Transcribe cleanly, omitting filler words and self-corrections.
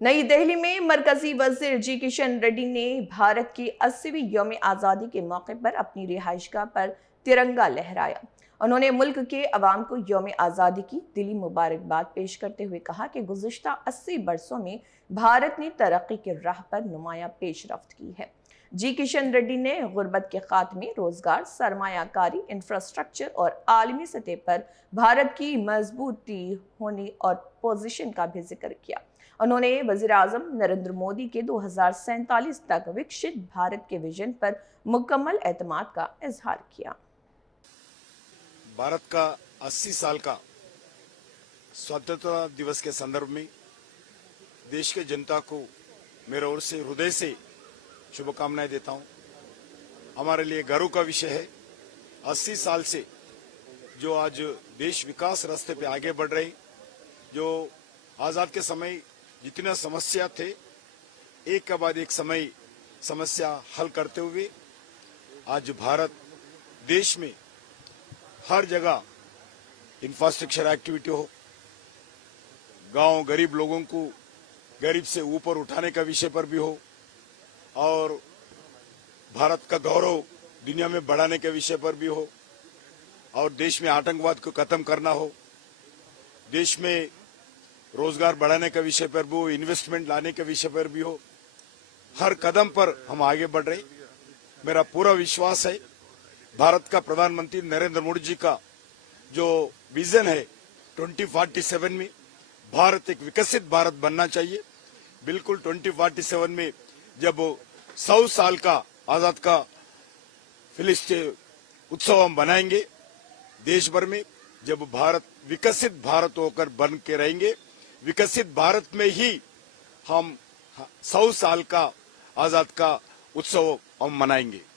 नई दिल्ली में मरकजी वजीर जी किशन रेड्डी ने भारत की 80वीं यौम आज़ादी के मौके पर अपनी रिहाइशगाह पर तिरंगा लहराया। उन्होंने मुल्क के अवाम को यौम आज़ादी की दिली मुबारकबाद पेश करते हुए कहा कि गुज़िश्ता 80 बरसों में भारत ने तरक्की की राह पर नुमाया पेशरफ्त की है। जी किशन रेड्डी ने गुर्बत के खात्मे, रोजगार, सरमायाकारी, इंफ्रास्ट्रक्चर और आलमी सतह पर भारत की मजबूती होने और पोजीशन का भी जिक्र किया। उन्होंने वजीर आजम नरेंद्र मोदी के 2047 तक विकसित भारत के विजन पर मुकम्मल एतमाद का इजहार किया। भारत का 80 साल का स्वतंत्रता दिवस के संदर्भ में देश के जनता को मेरे ओर से हृदय से शुभकामनाएं देता हूं। हमारे लिए गर्व का विषय है 80 साल से जो आज देश विकास रास्ते पे आगे बढ़ रहे, जो आजाद के समय जितना समस्या थे एक के बाद एक समस्या हल करते हुए आज भारत देश में हर जगह इंफ्रास्ट्रक्चर एक्टिविटी हो, गांव गरीब लोगों को गरीब से ऊपर उठाने का विषय पर भी हो और भारत का गौरव दुनिया में बढ़ाने के विषय पर भी हो और देश में आतंकवाद को खत्म करना हो, देश में रोजगार बढ़ाने के विषय पर भी हो, इन्वेस्टमेंट लाने के विषय पर भी हो, हर कदम पर हम आगे बढ़ रहे। मेरा पूरा विश्वास है भारत का प्रधानमंत्री नरेंद्र मोदी जी का जो विजन है 2047 में भारत एक विकसित भारत बनना चाहिए। बिल्कुल 2047 में जब 100 साल का आजाद का फिलिस्तीन उत्सव हम बनाएंगे देश भर में, जब भारत विकसित भारत होकर बन के रहेंगे, विकसित भारत में ही हम 100 साल का आजाद का उत्सव हम मनाएंगे।